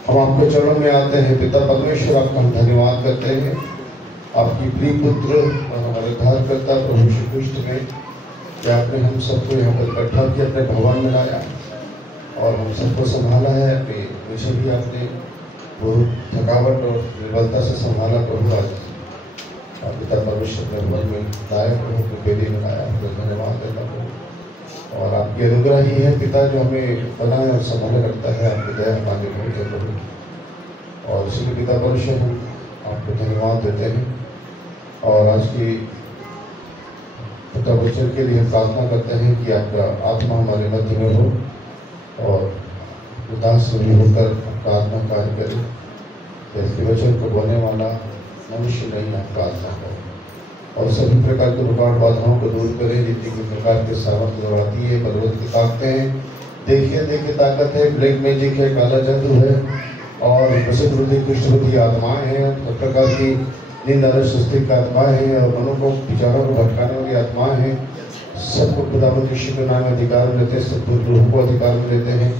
हम आपके चरणों में आते हैं पिता परमेश्वर, आपका हम धन्यवाद करते हैं आपकी प्रिय पुत्र और हमारे उद्धारकर्ता प्रभु यीशु क्रिस्ट में कि आपने हम सबको यहाँ पर इकट्ठा किया, अपने भवन में लाया और हम सबको संभाला है। अपने मुझे भी आपने बहुत थकावट और निर्बलता से संभाला प्रभु। आज पिता परमेश्वर अपने भवन में लाया प्रभु, अपने बेदी में लाया, आपको धन्यवाद देता प्रभु। और आपकी अनुग्रह ही है पिता जो हमें बनाए और संभाले रखता है, आपकी दया हमारे बहुत है प्रभु। और इसलिए पिता परमेश्वर हम आपको धन्यवाद देते हैं और आज की पिता वचन के लिए हम प्रार्थना करते हैं कि आपका आत्मा हमारे मध्य में हो और उदास नहीं होकर आपका आत्मा कार्य करे। इसके वचन को बोलने वाला मनुष्य नहीं, आपका आत्मा हो और सभी प्रकार के रुकावट बाधाओं को दूर करें। जितनी भी प्रकार के सावत दौड़ाती है, बलवत की ताकतें हैं, देखिए ताकत है, ब्लैक मैजिक है, काला जादू है और प्रसिद्ध विरोधी कृष्णवती आत्माएं हैं, हर प्रकार की नींद आलस्य आत्माएं हैं और मनों को विचारों को भटकाने वाली आत्माएं हैं। सबको खुदावंद यीशु के नाम में अधिकार में लेते हैं, सब रूह को अधिकार में लेते हैं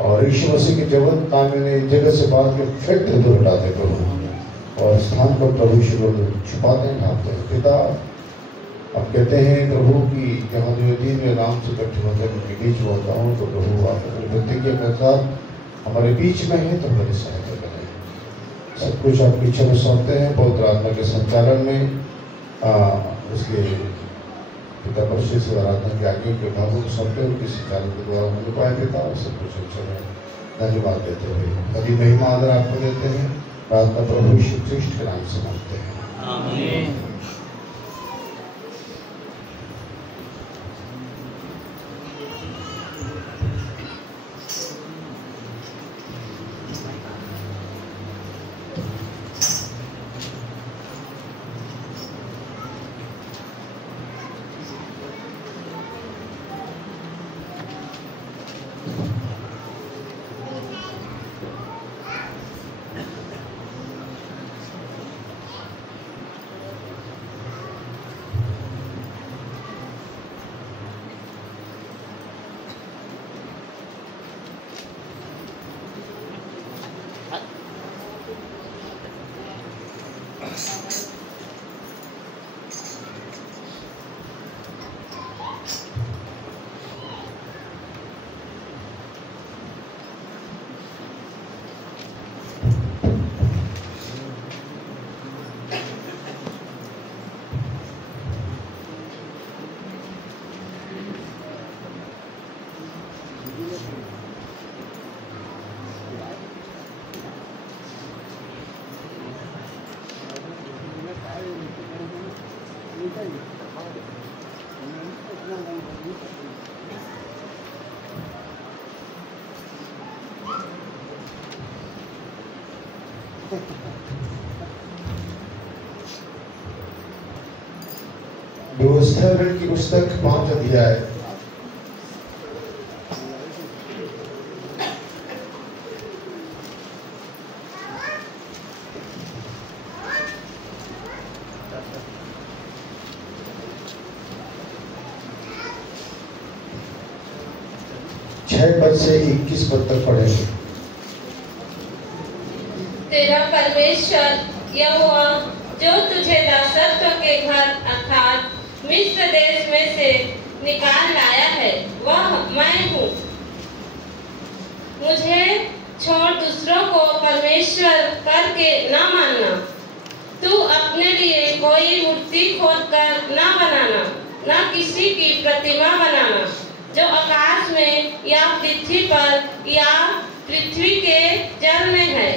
और यीशु मसीह की जगत नाम में जगह से बात के फैक्ट दूर हटाते प्रभु और स्थान पर प्रभु यीशु को छुपाते हैं, ढांपते हैं। पिता आप कहते हैं प्रभु की जहाँ जो दिन में नाम से इकट्ठे होते हैं उनके बीच में होता हूँ, तो प्रभु आप अपनी प्रतिज्ञा के साथ हमारे बीच में है तो हमारी सहायता करें। सब कुछ आपकी इच्छा में सौंपते हैं, पवित्र आत्मा के संचालन में उसके पिता परमेश्वर से आराधना के आगे के भागों को सौंपते हैं, उनके संचालन के द्वारा होने पाए पिता और सब कुछ इच्छा में धन्यवाद देते हुए अभी महिमा आदर आपको देते हैं। प्रार्थना प्रभु यीशु क्रिस्ट के नाम से मांगते हैं, आमीन। व्यवस्था की पुस्तक 5 अध्याय। पद से 21 पद तक पढ़ेंगे। तेरा परमेश्वर यहोवा जो तुझे दासत्व के घर अर्थात मिस्र देश में से निकाल लाया है वह मैं हूँ। मुझे छोड़ दूसरों को परमेश्वर करके न मानना। तू अपने लिए कोई मूर्ति खोदकर न बनाना, न किसी की प्रतिमा बनाना जो आकाश में या पृथ्वी पर या पृथ्वी के जल में है।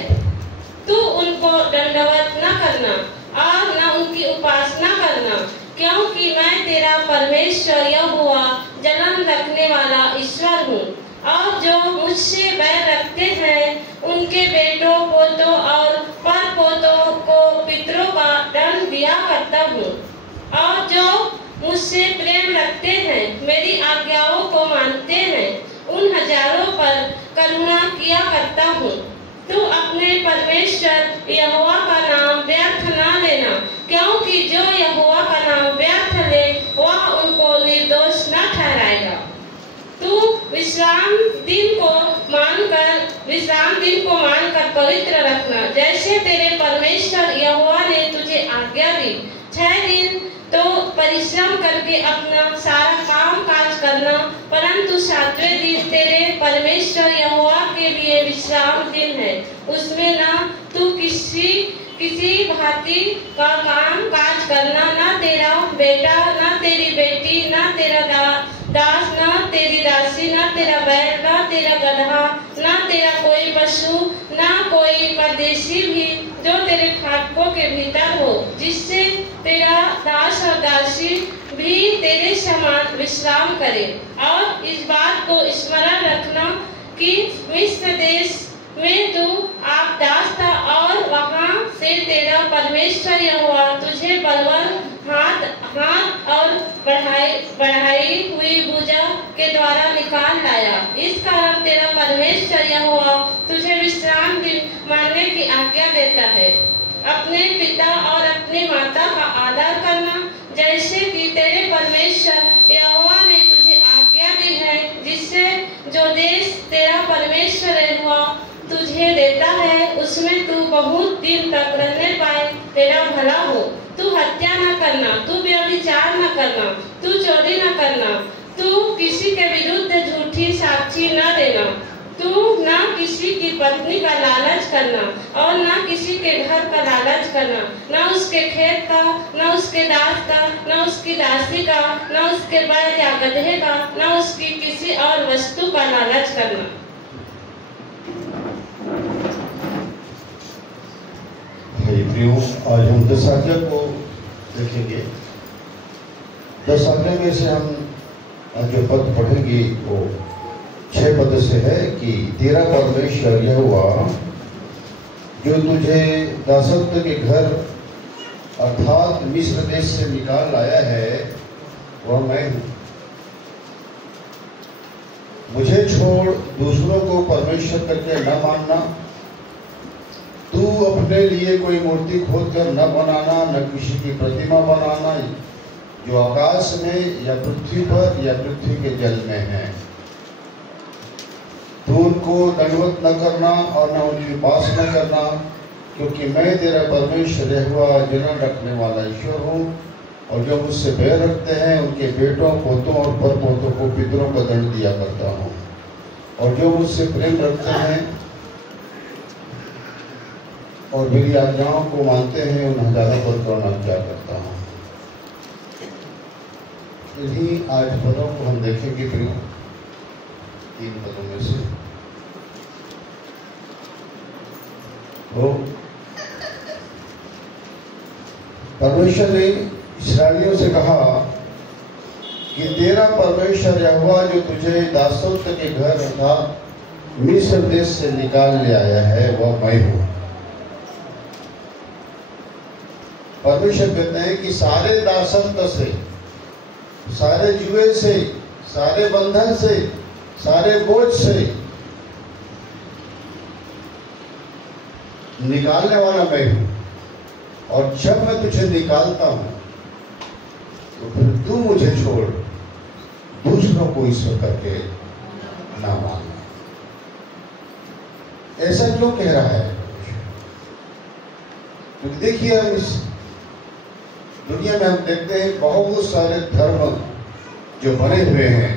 तू उनको दंडवत न करना और न उनकी उपासना करना, क्योंकि मैं तेरा परमेश्वर यहोवा जन्म रखने वाला ईश्वर हूँ। और जो मुझसे बैर रखते हैं उनके बेटों पोतों और पर पोतों को पितरों का दंड दिया करता हूँ। और जो मुझसे प्रेम रखते हैं, मेरी आज्ञाओं को मानते हैं, उन हजारों पर करुणा किया करता हूँ। तू अपने परमेश्वर यहोवा का नाम व्यर्थ न लेना, क्योंकि जो यहोवा का नाम व्यर्थ ले वह उनको निर्दोष न ठहराएगा। तू विश्राम दिन को मानकर विश्राम दिन को मानकर पवित्र रखना, जैसे तेरे परमेश्वर यहोवा ने तुझे आज्ञा दी। 6 दिन तो परिश्रम करके अपना सारा काम काज करना, परंतु 7वें दिन तेरे परमेश्वर यहोवा के लिए विश्राम दिन है। उसमें ना तू किसी भांति का काम काज करना, ना तेरा बेटा, ना तेरी बेटी, ना तेरा दास, ना तेरी दासी, ना तेरा बैल, ना तेरा गदहा, ना तेरा कोई पशु, ना कोई परदेशी भी जो तेरे फाटकों के भीतर हो, जिससे तेरा दास और दासी भी तेरे समान विश्राम करे। और इस बात को स्मरण रखना कि मिस्र देश में तू आप दास था और वहां से तेरा परमेश्वर यहोवा तुझे बलवान हाथ और बढ़ाई हुई भुजा के द्वारा निकाल लाया। इस कारण तेरा परमेश्वर यहोवा तुझे विश्राम दिन मानने की आज्ञा देता है। अपने पिता और अपनी माता का आदर करना, जैसे कि तेरे परमेश्वर यहोवा ने तुझे आज्ञा दी है, जिससे जो देश तेरा परमेश्वर यहोवा तुझे देता है उसमें तू बहुत दिन तक रहने पाए, तेरा भला हो। तू हत्या न करना, तू व्यभिचार न करना, तू चोरी न करना, तू किसी के विरुद्ध झूठी साक्षी न देना, तू न किसी की पत्नी का लालच करना और न किसी के घर का लालच करना, न उसके खेत का, न उसके दास का, न उसकी दासी का, न उसके बैल या गधे का, न उसकी किसी और वस्तु का लालच करना। आज हम 10 आज्ञा को देखेंगे। 10 आज्ञा में से हम जो पद पढ़ेंगे वो 6 पद से है कि तेरा परमेश्वर यहोवा जो तुझे दासत्व के घर अर्थात मिस्र देश से निकाल लाया है वह मैं हूँ। मुझे छोड़ दूसरों को परमेश्वर करके न मानना, तू अपने लिए कोई मूर्ति खोद कर न बनाना, न किसी की प्रतिमा बनाना जो आकाश में या पृथ्वी पर या पृथ्वी के जल में है। तू उनको दंडवत न करना और न उनकी उपासना करना, क्योंकि मैं तेरा परमेश्वर यहोवा जलन रखने वाला ईश्वर हूँ। और जो मुझसे बैर रखते हैं उनके बेटों, पोतों और परपोतों को पितरों का दंड दिया करता हूँ, और जो मुझसे प्रेम रखते हैं और मेरी आज्ञाओं को मानते हैं उन हजारों पर करुणा किया करता हूँ। इन्हीं 8 पदों को हम देखेंगे प्रिय, 3 पदों में से। तो परमेश्वर ने इस्राएलियों से कहा कि तेरा परमेश्वर यहोवा जो तुझे दासत्व के घर अर्थात मिस्र देश से निकाल ले आया है वह मैं हूँ। परमेश्वर कहते हैं कि सारे दासत्व से, सारे जुए से, सारे बंधन से, सारे बोझ से निकालने वाला मैं हूं। और जब मैं तुझे निकालता हूं तो फिर तू मुझे छोड़ दूसरों को ईश्वर करके ना मानना। ऐसा क्यों कह रहा है? क्योंकि देखिए हम इस दुनिया में हम देखते हैं बहुत सारे धर्म जो बने हुए हैं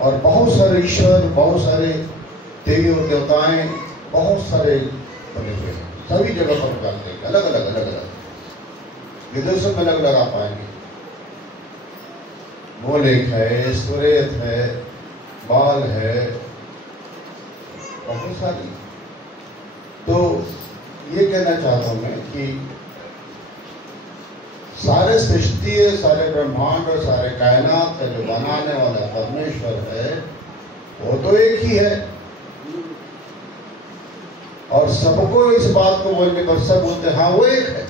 और बहुत सारे ईश्वर, बहुत सारे देवी और देवताएं बहुत सारे बने हुए हैं। सभी जगह पर डालते हैं, अलग अलग विदेशों में अलग आ पाएंगे। मोलेक है, सुरेत है, बाल है, बहुत सारी। तो ये कहना चाहता हूं मैं कि सारे सृष्टि, सारे ब्रह्मांड और सारे कायनात का जो बनाने वाला परमेश्वर है वो तो एक ही है। और सबको इस बात को बोलने पर सब बोलते हैं हाँ वो एक है।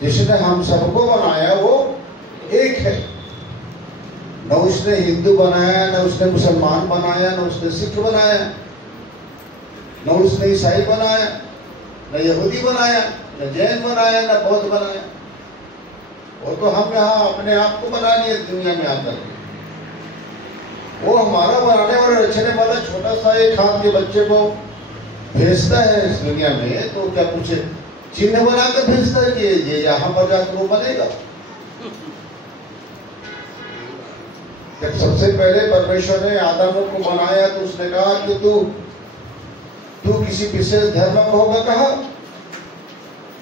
जिसने हम सबको बनाया वो एक है। न उसने हिंदू बनाया, न उसने मुसलमान बनाया, न उसने सिख बनाया, न उसने ईसाई बनाया, न यहूदी बनाया, न जैन बनाया, न बौद्ध बनाया। वो तो हम यहाँ अपने आप को बना लिए दुनिया में आकर के। वो हमारा बनाने वाला रचने वाला छोटा सा एक हाथ के बच्चे को भेजता है इस दुनिया में, तो क्या कुछ चिन्ह बनाकर भेजता है कि ये यहाँ पर जाकर वो बनेगा। जब सबसे पहले परमेश्वर ने आदम को बनाया तो उसने कहा कि तू किसी विशेष धर्म का होगा। कहा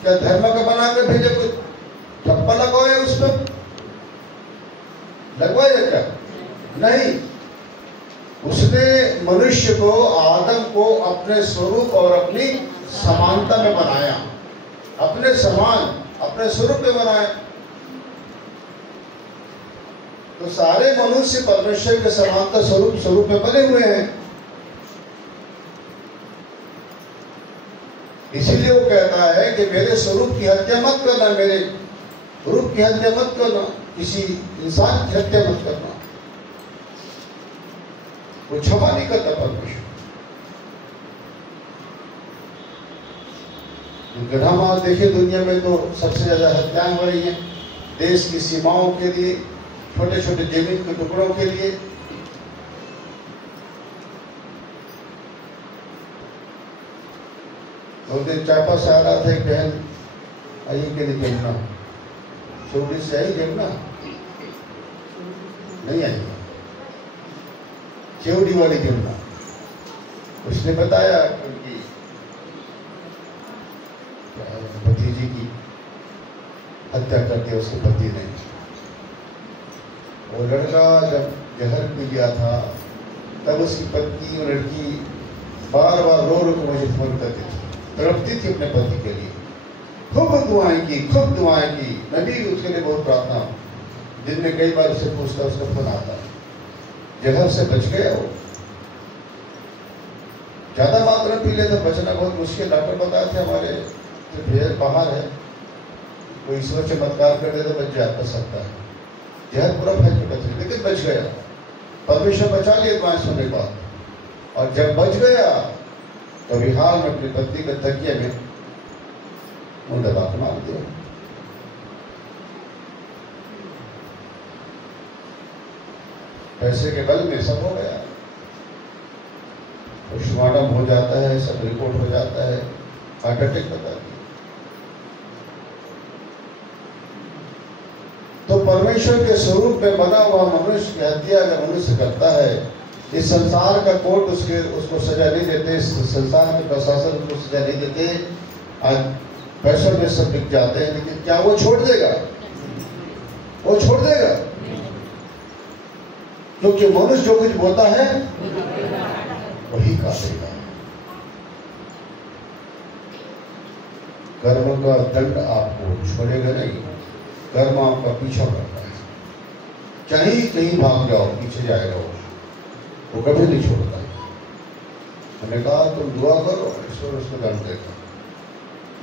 क्या धर्म का बनाकर भेजे, कुछ ठप्पा लगवाया उस पर, लगवाया क्या? नहीं, उसने मनुष्य को, आदम को अपने स्वरूप और अपनी समानता में बनाया, अपने समान, अपने स्वरूप में बनाया। तो सारे मनुष्य परमेश्वर के समानता स्वरूप में बने हुए हैं। इसीलिए वो कहता है कि मेरे स्वरूप की हत्या मत करना, मेरे रूप की हत्या मत करना, किसी इंसान की हत्या मत करना। वो क्षमा नहीं करता परमेश्वर। हम आज देखें दुनिया में तो सबसे ज्यादा हत्याएं हो रही हैं देश की सीमाओं के लिए, छोटे छोटे जमीन के टुकड़ों के लिए। उस दिन चापा से आ रहा था एक बहन, आइए के लिए जमुना, चौड़ी से आई जमुना, नहीं आई, चौड़ी वाली जमुना। उसने बताया उनकी भतीजी की हत्या कर दी उसके पति ने। वो लड़का जब जहर पी गया था तब उसकी पत्नी और लड़की बार बार रो रो के मुझे फोन करती थी, तड़पती थी अपने पति के लिए। खूब दुआएं की, खूब दुआएं की। मैं भी उसके लिए बहुत प्रार्थना, दिन में कई बार उसे पूछता, उसका फोन आता। जहर से बच गया वो। ज्यादा मात्रा पी लेता, बचना बहुत मुश्किल। डॉक्टर बताए थे हमारे तो बाहर है, कोई ईश्वर चमत्कार कर दे तो बच सकता है। जहर पूरा फैल के बच गया, लेकिन बच गया। परमेश्वर बचा लिया दुआएं सुनने के बाद। और जब बच गया तो विहार में अपनी पत्नी के तकिए में मुंह दबा के मार दिया। पैसे के बल में सब हो गया, पोस्टमार्टम हो जाता है, सब रिपोर्ट हो जाता है, हार्ट अटैक बता दिया। तो परमेश्वर के स्वरूप में बना हुआ मनुष्य की हत्या अगर मनुष्य करता है, इस संसार का कोर्ट उसको सजा नहीं देते, इस संसार के प्रशासन उसको सजा नहीं देते। आज पैसों में सब बिक जाते हैं, लेकिन क्या वो छोड़ देगा? वो छोड़ देगा? क्योंकि मनुष्य जो कुछ बोलता है वही काटेगा। कर्म का दंड आपको छोड़ेगा नहीं, कर्म आपका पीछा करता है। चाहे कहीं भाग जाओ, पीछे जाएगा वो कभी नहीं छोड़ता है। हमने कहा तुम दुआ करो, ईश्वर उसको दंड देगा,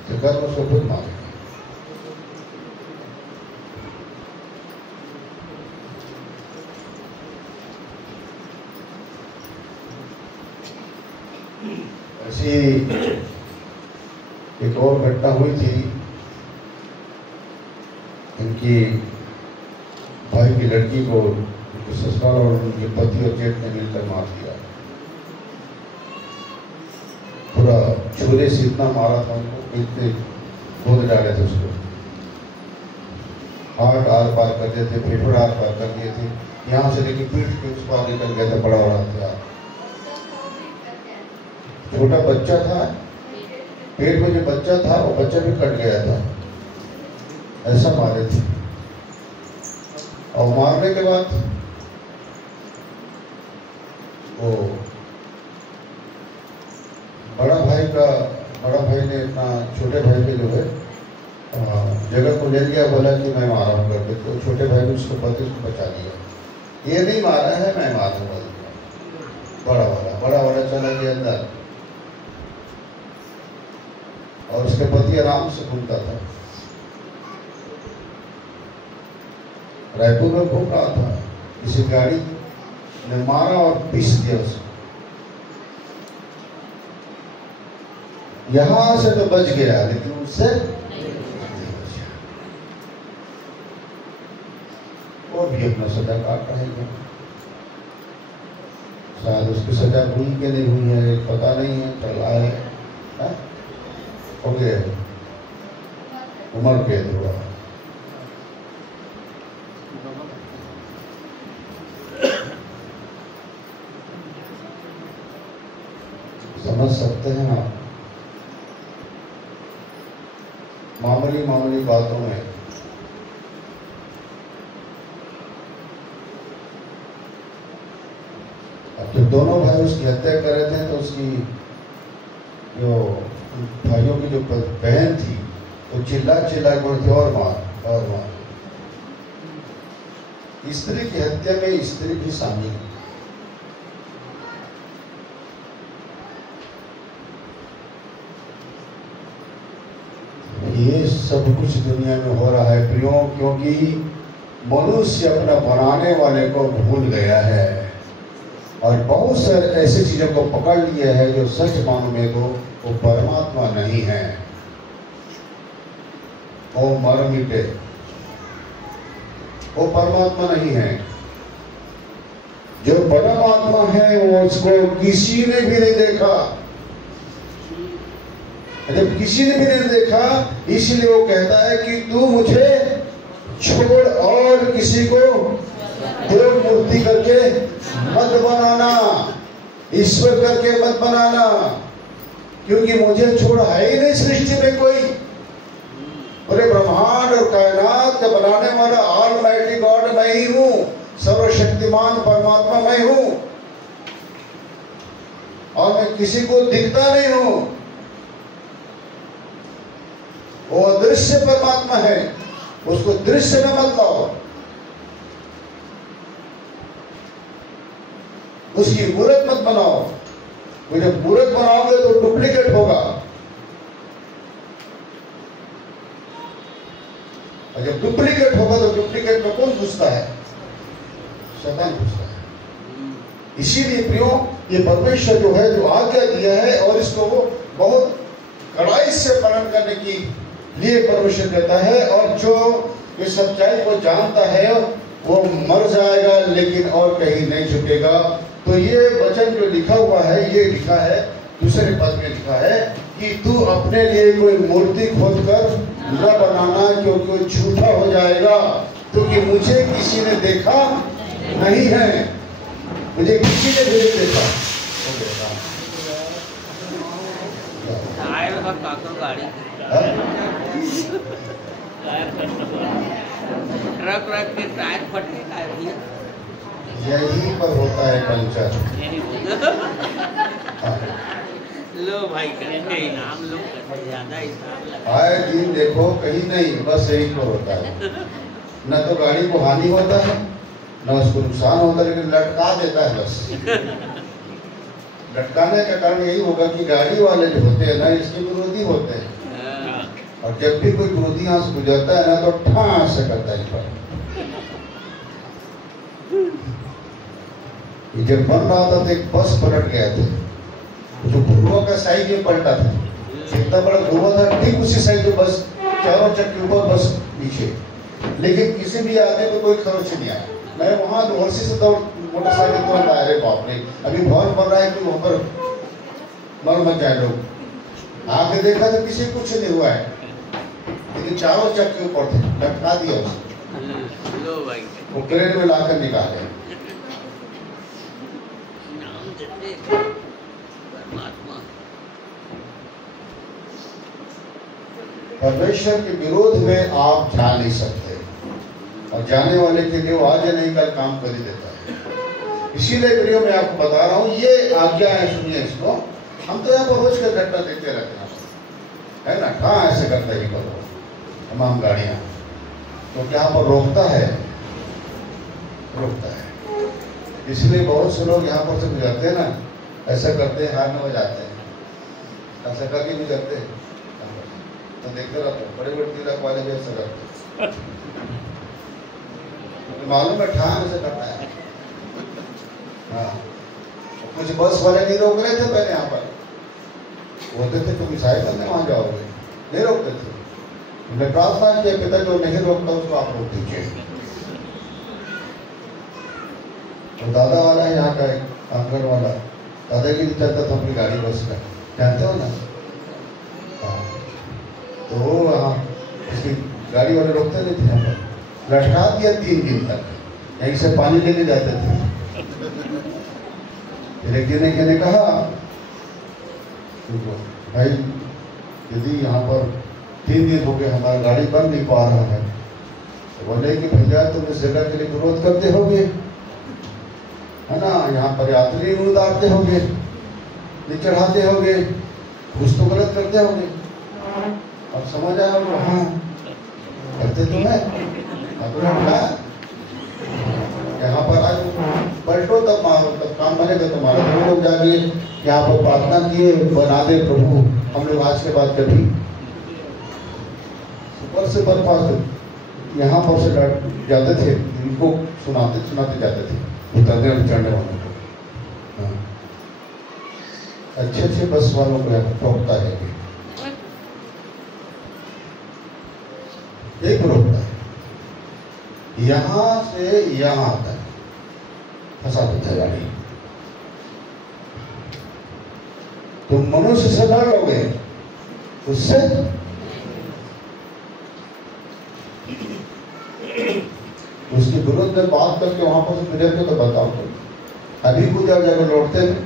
तो कर्म उसको खुद मारेगा। ऐसी एक और घटना हुई थी, इनकी भाई की लड़की को ससुराल और उनके पति और जेठ ने मिलकर मार दिया। पूरा छुरे से इतना मारा था उनको, इतने गोद डाले थे उसको, हार्ट आर पार कर दिए थे, फेफड़ा आर पार कर दिए थे, यहाँ से लेके पीठ के उस पार निकल गया था, बड़ा बड़ा हथियार। छोटा बच्चा था, पेट में जो बच्चा था वो बच्चा भी कट गया था, ऐसा मारे थे। और मारने के बाद वो बड़ा भाई ने अपना छोटे भाई के जो है जगह को ले लिया, बोला कि मैं मारा हूँ करके। तो छोटे भाई ने उसको पति को बचा लिया, ये नहीं मारा है, मैं मारूंगा। बड़ा वाला चला गया अंदर और उसके पति आराम से घूमता था, रायपुर में घूम रहा था, किसी गाड़ी ने मारा और पीस दिया उसको। यहां से तो बच गया, लेकिन उससे वो भी अपना सजा काट रहे हैं। शायद उसकी सजा हुई कि नहीं हुई है पता नहीं है, चल रहा है, हो गया उम्र कैद हुआ। समझ सकते हैं आप? मामूली मामूली बातों में अब जब दोनों भाई उसकी हत्या कर रहे थे तो उसकी जो भाइयों की जो बहन थी तो चिल्ला चिल्ला बोलती और मार और मार। स्त्री की हत्या में स्त्री भी शामिल है। ये सब कुछ दुनिया में हो रहा है प्रियो, क्योंकि मनुष्य अपना बनाने वाले को भूल गया है और बहुत सारे ऐसी चीजों को पकड़ लिया है जो सच मानो में तो वो परमात्मा नहीं है। वो मर मिटे, वो परमात्मा नहीं है। जो परमात्मा है वो उसको किसी ने भी नहीं देखा। जब किसी ने भी नहीं देखा इसलिए वो कहता है कि तू मुझे छोड़ और किसी को देव मूर्ति करके मत बनाना, ईश्वर करके मत बनाना, क्योंकि मुझे छोड़ है ही नहीं सृष्टि में कोई। पूरे ब्रह्मांड और कायनात का बनाने वाला ऑलमाइटी गॉड मैं ही हूँ, सर्वशक्तिमान परमात्मा मैं हूँ और मैं किसी को दिखता नहीं हूँ। वो अदृश्य परमात्मा है, उसको दृश्य में मत लाओ, उसकी मूर्त मत बनाओ। वो जब मूर्त बनाओगे तो डुप्लीकेट होगा और जब डुप्लीकेट होगा तो डुप्लीकेट में कौन घुसता है? शैतान घुसता है। इसीलिए प्रियो ये परमेश्वर जो है जो आज्ञा दिया है और इसको वो बहुत कड़ाई से पालन करने की लिए परमेश्वर कहता है, और जो इस सच्चाई को जानता है वो मर जाएगा लेकिन और कहीं नहीं झुकेगा। तो ये वचन जो लिखा हुआ है ये लिखा है दूसरे पद में लिखा है कि तू अपने लिए कोई मूर्ति खोद कर न बनाना क्योंकि वो झूठा हो जाएगा, क्योंकि मुझे किसी ने देखा नहीं है, मुझे किसी ने भी नहीं देखा। ट्रक रख के टायर फटे का यहीं पर होता है पंचर। लो भाई करेंगे इनाम लो ज्यादा हिसाब आए दिन देखो कहीं नहीं, बस यही पर होता है। न तो गाड़ी को हानि होता है न उसको नुकसान होता है, लेकिन लटका देता है बस। लटकाने का कारण यही होगा कि गाड़ी वाले जो होते हैं ना इसके विरोधी होते हैं, और जब भी कोई विरोधी यहाँ से गुजरता है ना तो ठां से करता है पर। जब बन रहा था तो एक बस पलट गया था, जो गुरुआ का साइड में पलटा था, इतना बड़ा गुरुआ था, ठीक उसी साइड में बस चारों चक्के ऊपर बस पीछे, लेकिन किसी भी आदमी को कोई खर्च नहीं आया। मैं वहां दोहरसी से दौड़ मोटरसाइकिल तुरंत आया, रे बाप रे अभी भवन बन रहा है कि वहां पर मर मत जाए लोग। आगे देखा तो किसी कुछ नहीं हुआ है, लेकिन चारों चक्के ऊपर थे, लटका दिया उसको। लो भाई वो क्रेन में लाकर निकाले। परमेश्वर के विरोध में आप जा नहीं सकते, और जाने वाले के लिए वो आज नहीं कल काम कर ही देता है। इसीलिए वीडियो में आपको बता रहा हूँ ये आज्ञा है, सुनिए इसको। हम तो यहाँ पर रोज का घटना देखते रहते हैं, है ना, कहाँ ऐसे करता ही करो तमाम गाड़ियाँ, तो यहाँ पर रोकता है। इसलिए बहुत से लोग यहाँ पर से गुजरते हैं ना, ऐसा करते हैं, हाथ में बजाते हैं, ऐसा करके भी करते हैं, तो देखते रहते हैं बड़े बड़े तिलक वाले भी ऐसा करते हैं। तो मालूम है ठान ऐसा करता है। हाँ, कुछ बस वाले नहीं रोक रहे थे पहले, यहाँ पर बोलते थे तुम ईसाई करने वहां जाओगे, नहीं रोकते थे। हमने प्रार्थना किया पिता जो नहीं रोकता उसको आप रोक दीजिए। तो दादा वाला है यहाँ का एक आंगन वाला दादागिरी चलता था अपनी गाड़ी बस का, जानते हो ना? हाँ। तो वहाँ उसकी गाड़ी वाले रोकते नहीं थे, यहाँ पर लटका दिया 3 दिन तक, यहीं से पानी लेके जाते थे। फिर एक दिन ने कहा भाई यदि यहाँ पर 3 दिन हो गए हमारा गाड़ी बन नहीं पा रहा है, तो बोले कि भैया तुम इस जगह के लिए विरोध करते होगे, है ना? यहाँ पर यात्री नहीं उतारते होगे, नहीं चढ़ाते होगे, कुछ तो गलत करते होगे। अब समझ आया वो, हाँ करते तो है। यहाँ पर आज पलटो तब काम बनेगा तुम्हारा। हम लोग जाके यहाँ पर प्रार्थना किए, बना दे प्रभु, हम लोग आज के बाद कभी सुपर से बर्फास्त यहाँ पर से जाते थे, इनको सुनाते सुनाते जाते थे, उतरने और चढ़ने वालों को। अच्छे अच्छे बस वालों को यहाँ रोकता है, एक रोकता है, यहाँ से यहाँ आता है, फंसा देता है गाड़ी। तुम मनुष्य से डर लोगे, उससे उसके विरुद्ध में बात करके वहां पर से गुजर के तो बताओ, तो अभी गुजर जाकर लौटते हैं।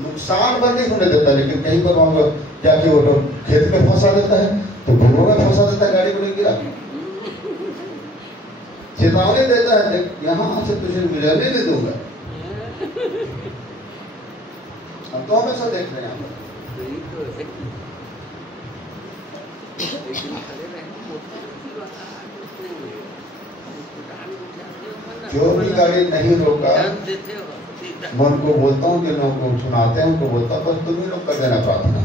नुकसान बन नहीं होने देता, लेकिन कहीं पर वहां जाके वो तो खेत में फंसा देता है, तो भूलों में फंसा देता है, गाड़ी को नहीं गिरा, चेतावनी देता है यहाँ से तुझे गुजरने नहीं दूंगा। हम तो हमेशा देख रहे हैं जो भी गाड़ी नहीं रोका, मैं उनको बोलता हूँ, जिन लोगों को सुनाते हैं उनको बोलता हूँ, बस तुम ही लोग कर देना प्रार्थना,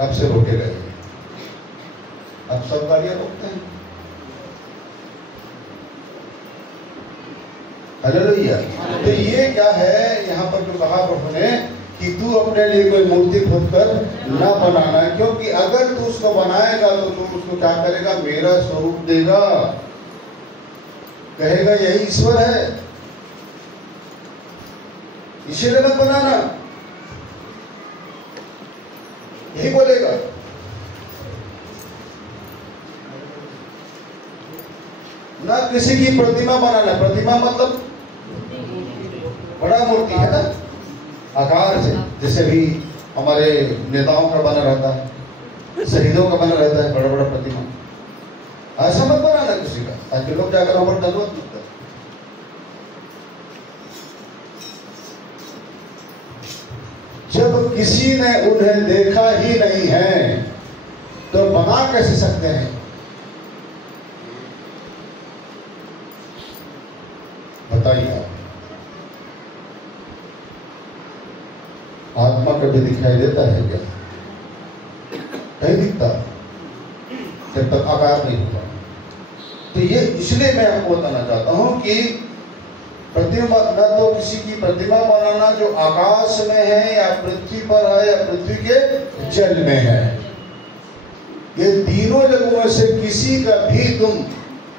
अब से रोके गए। अब सब गाड़ियां रोकते हैं। हालेलुया। तो ये क्या है यहाँ पर जो कहा प्रभु ने कि तू अपने लिए कोई मूर्ति खुद कर ना बनाना, क्योंकि अगर तू उसको बनाएगा तो तू उसको क्या करेगा? मेरा स्वरूप देगा, कहेगा यही ईश्वर है, इसीलिए मत बनाना, यही बोलेगा। ना किसी की प्रतिमा बनाना, प्रतिमा मतलब बड़ा मूर्ति है ना, आकार से, जैसे भी हमारे नेताओं का बना रहता है, शहीदों का बना रहता है बड़ा बड़ा प्रतिमा, ऐसा मत बनाना किसी का, ताकि लोग जाकर हमारे दंडवत मत करें। जब किसी ने उन्हें देखा ही नहीं है तो बना कैसे सकते हैं? बताइए। आत्मा कभी दिखाई देता है क्या? नहीं दिखता जब तक आकार नहीं होता। तो ये इसलिए मैं आपको बताना चाहता हूं कि प्रतिमा न तो किसी की प्रतिमा बनाना जो आकाश में है या पृथ्वी पर है या पृथ्वी के जल में है, ये तीनों जगहों में से किसी का भी तुम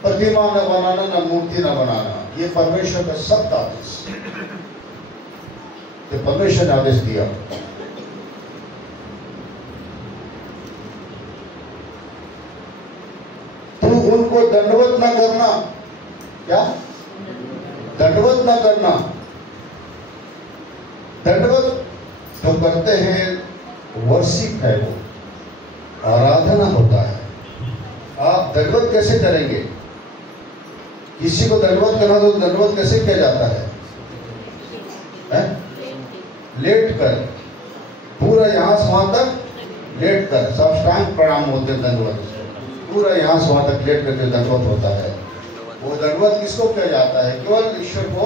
प्रतिमा न बनाना, न मूर्ति न बनाना। ये परमेश्वर का सख्त आदेश, ये परमेश्वर ने आदेश दिया। तू उनको दंडवत न करना, क्या दंडवत न करना। दंडवत जो करते हैं वर्शिप है, वो आराधना होता है। आप दंडवत कैसे करेंगे? किसी को दंडवत करना तो दंडवत कैसे किया जाता है? लेट कर, पूरा यहां से वहां तक लेट कर, साष्टांग प्रणाम होते हैं दंडवत, पूरा यहां से वहां तक लेट करके दंडवत होता है। वो दंडवत किसको किया जाता है? केवल ईश्वर को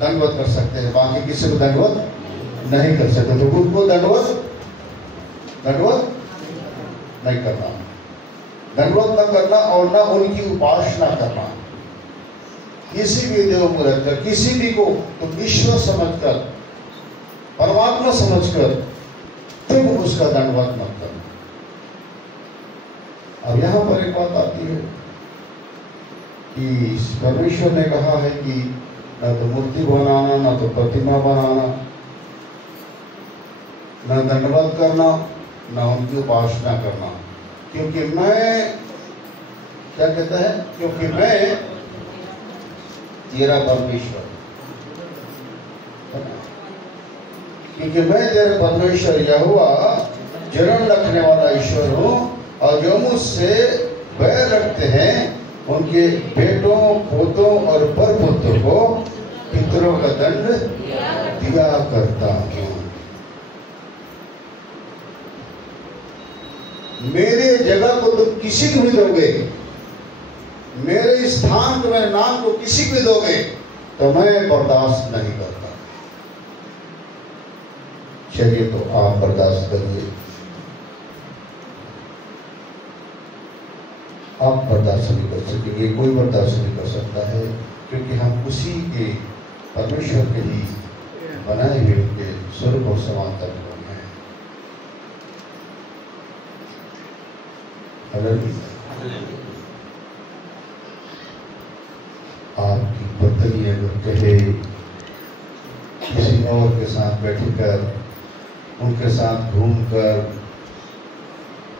दंडवत कर सकते हैं, बाकी किसी को दंडवत नहीं कर सकते। तो उनको दंडवत नहीं करना, दंडवत न करना और न उनकी उपासना करना। किसी भी देव को रखकर, किसी भी को तुम ईश्वर समझकर, परमात्मा समझकर तुम उसका दंडवत मत करना। अब यहां पर एक बात आती है, कि परमेश्वर ने कहा है कि न तो मूर्ति बनाना, न तो प्रतिमा बनाना, न दंडवत करना, न उनकी उपासना करना, क्योंकि मैं, क्या कहता है, क्योंकि मैं तेरा परमेश्वर, क्योंकि मैं तेरा परमेश्वर यहोवा जलन रखने वाला ईश्वर हूँ, और जो मुझसे बैर रखते हैं उनके बेटों, पोतों और परपुत्रों को पितरों का दंड दिया करता हूँ। मेरे जगह को तुम किसी को भी दोगे, मेरे स्थान को, मेरे नाम को किसी को भी दोगे तो मैं बर्दाश्त नहीं करता। चलिए तो आप बर्दाश्त करिए, आप बर्दाश्त नहीं कर सकेंगे, कोई बर्दाश्त नहीं कर सकता है, क्योंकि हम उसी के परमेश्वर के ही बनाए हुए उनके स्वरूप और समानता में हैं। आपकी पत्नी अगर कहे किसी और के साथ बैठकर, उनके साथ घूमकर,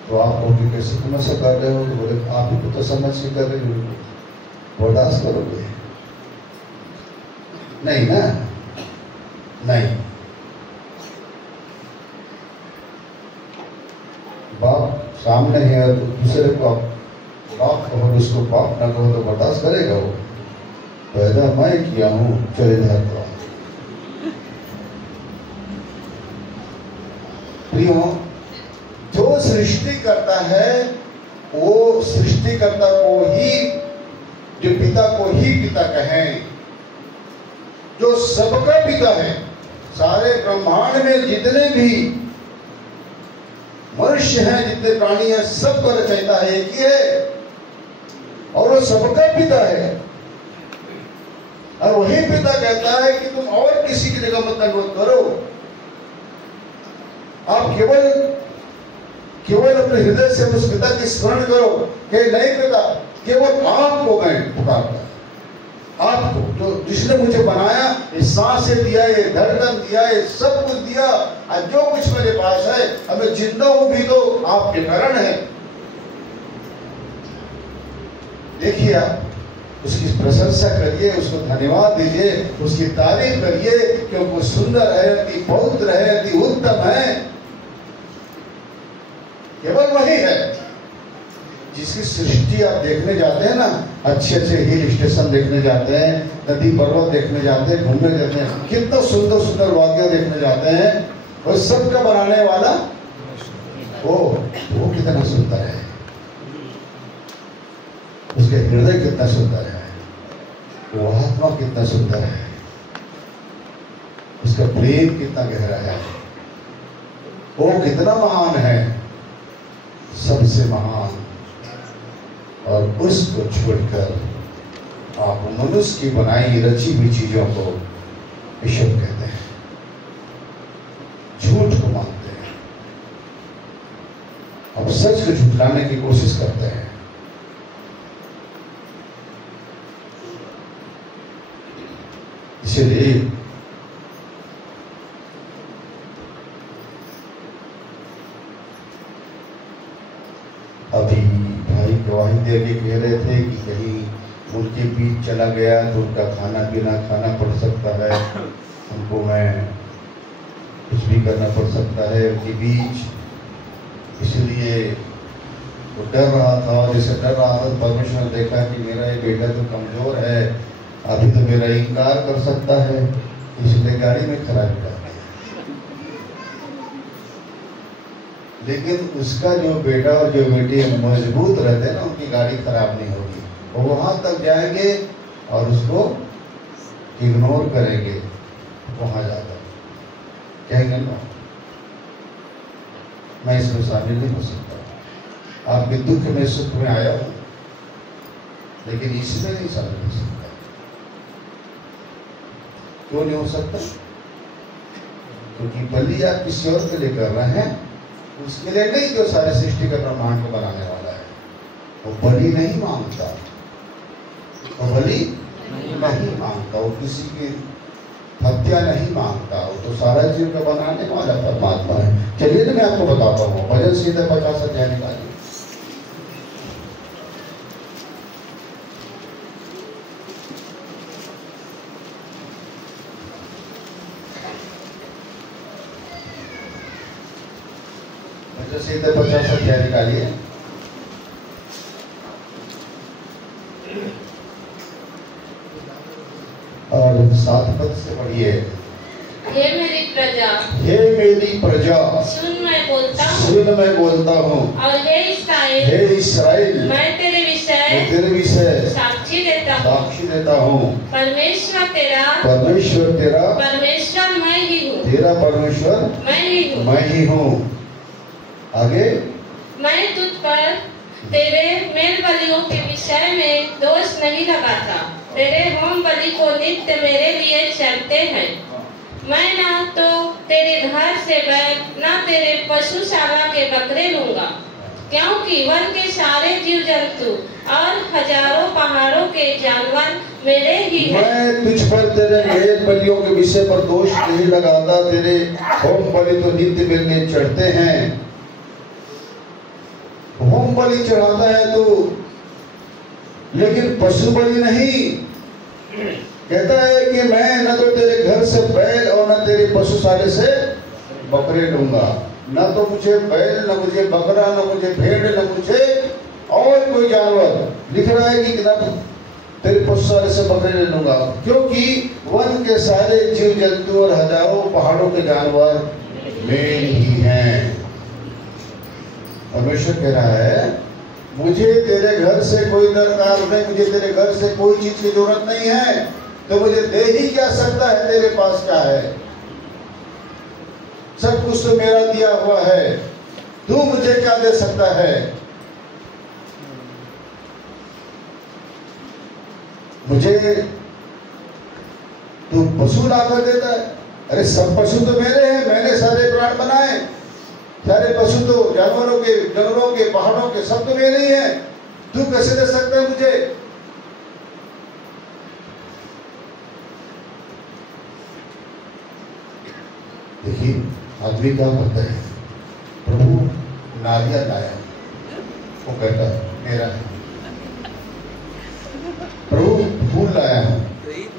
तो आप उनके कैसे तमाशा कर रहे हो? बोले आप ही को तो समझ नहीं कर रहे हो, बर्दाश्त करोगे? नहीं ना, नहीं। बाप सामने है तो दूसरे को आप बाप कहो, उसको बाप ना कहो तो बर्दाश्त करेगा वो? पैदा मैं किया हूँ, चले जाता हूँ। प्रियो, जो सृष्टि करता है वो सृष्टिकर्ता को ही, जो पिता को ही पिता कहें, जो सबका पिता है। सारे ब्रह्मांड में जितने भी मनुष्य हैं, जितने प्राणी हैं, सबका रचयिता है एक ही है, और वो सबका पिता है। और वही पिता कहता है कि तुम और किसी की जगह मत अनुरोध करो, आप केवल अपने हृदय से उस पिता की स्मरण करो कि नहीं पिता, केवल आपको मैं पुकारता, आपको जो जिसने मुझे बनाया, ये सांसें दिया, ये धड़कन दिया, ये सब कुछ दिया, और जो कुछ मेरे पास है, अब मैं जिंदा हूं भी तो आपके कारण है। देखिए, आप उसकी प्रशंसा करिए, उसको धन्यवाद दीजिए, उसकी तारीफ करिए, क्योंकि वो सुंदर है, अति पवित्र है, अति उत्तम है। केवल वही है जिसकी सृष्टि आप देखने जाते हैं ना, अच्छे अच्छे हिल स्टेशन देखने जाते हैं, नदी पर्वत देखने जाते हैं, घूमने जाते हैं, कितना सुंदर सुंदर वादियां देखने जाते हैं, और सबका बनाने वाला वो कितना सुंदर है, उसके हृदय कितना सुंदर है, वो आत्मा कितना सुंदर है, उसका प्रेम कितना गहरा है, वो कितना महान है, सबसे महान। और उसको छोड़कर आप मनुष्य की बनाई रची हुई चीजों को ईश्वर कहते हैं, झूठ को मानते हैं, अब सच को झुठलाने की कोशिश करते हैं। इसलिए अभी भाई गवाही दे के कह रहे थे कि कहीं उनके बीच चला गया तो उनका खाना पीना खाना पड़ सकता है, उनको मैं कुछ भी करना पड़ सकता है उनके बीच, इसलिए वो डर रहा था। और जैसे डर रहा था, परमेश्वर ने देखा कि मेरा ये बेटा तो कमजोर है, अभी तो मेरा इनकार कर सकता है, इसलिए गाड़ी में खराबी कर दी। लेकिन उसका जो बेटा और जो बेटी मजबूत रहते हैं ना, उनकी गाड़ी खराब नहीं होगी, वो वहां तक जाएंगे और उसको इग्नोर करेंगे, वहां जाकर कहेंगे ना मैं इसमें शामिल नहीं हो सकता, आपके दुख में सुख में आया हूं, लेकिन इसमें नहीं शामिल हो सकता। क्यों नहीं हो सकता? क्योंकि बलि आप किसी और के लिए कर रहे हैं, उसके लिए नहीं जो सारे सृष्टि का ब्रह्मांड को बनाने वाला है, वो बलि नहीं मांगता, वो बलि नहीं मांगता, वो किसी की हत्या नहीं मांगता, वो तो सारा जीव का बनाने वाला परमात्मा है। चलिए तो मैं आपको बताता हूँ, भजन संहिता 50 अध्याय निकालिए। भजन संहिता 50 अध्याय निकालिए और 7 पद से पढ़िए। हे मेरी प्रजा, हे मेरी प्रजा, सुन मैं बोलता हूँ, सुन मैं बोलता हूँ, और हे इस्राएल, हे इस्राएल, मैं तेरे मैं तेरे विषय साक्षी देता हूँ। साक्षी देता हूँ। परमेश्वर तेरा परमेश्वर मैं ही हूँ, तेरा परमेश्वर मैं ही हूँ। मैं ही हूँ। आगे, मैं तुझ पर तेरे मेल बलियों के विषय में दोष नहीं लगाता। तेरे होम बलि को नित्य मेरे लिए चलते हैं। मैं ना तो तेरे घर से बैल, ना तेरे पशुशाला के बकरे लूंगा, क्योंकि वन के सारे जीव जंतु और हजारों पहाड़ों के जानवर मेरे ही हैं। मैं तुझ पर तेरे मेल बलियों के विषय पर दोष नहीं लगाता। तेरे होम बलि तो नित्य मेरे लिए चढ़ते हैं। होम बलि चढ़ाता है तो, लेकिन पशु बलि नहीं। कहता है कि मैं न तो तेरे घर से बैल और न तेरे पशुशाले से बकरे लूंगा। न तो मुझे बैल, न मुझे बकरा, न मुझे भेड़, न मुझे और कोई जानवर। लिख रहा है कि न तेरे पशुशाले से बकरे ले लूंगा, क्योंकि वन के सारे जीव जंतु और हजारों पहाड़ों के जानवर मेरे ही हैं। परमेश्वर कह रहा है, मुझे तेरे घर से कोई दरकार नहीं, मुझे तेरे घर से कोई चीज की जरूरत नहीं है। तो मुझे दे ही क्या सकता है? तेरे पास क्या है? सब कुछ तो मेरा दिया हुआ है, तू मुझे क्या दे सकता है? मुझे तू पशु लाकर देता है। अरे सब पशु तो मेरे हैं, मैंने सारे प्राण बनाए। सारे पशु तो जानवरों के, जंगलों के, पहाड़ों के सब तो मेरे ही हैं। तू कैसे दे सकता है मुझे? देखिए आदमी क्या करता है, प्रभु नारियल लाया, वो कहता है मेरा है। प्रभु फूल लाया हूं,